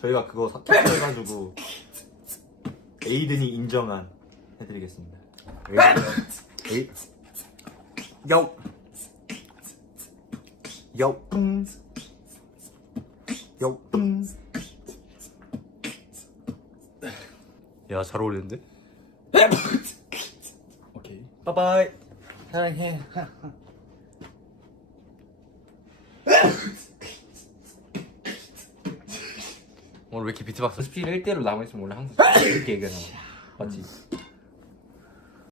저희가 그거 캡처해가지고 에이든이 인정한 해드리겠습니다. 에이 요 요 요. 야, 잘 어울리는데? 오케이. 빠이빠이. 사랑해. 오늘 왜 이렇게 비트박스? 스피드 1대1로 남아있으면 원래 항상 이렇게 얘기하잖아. 맞지?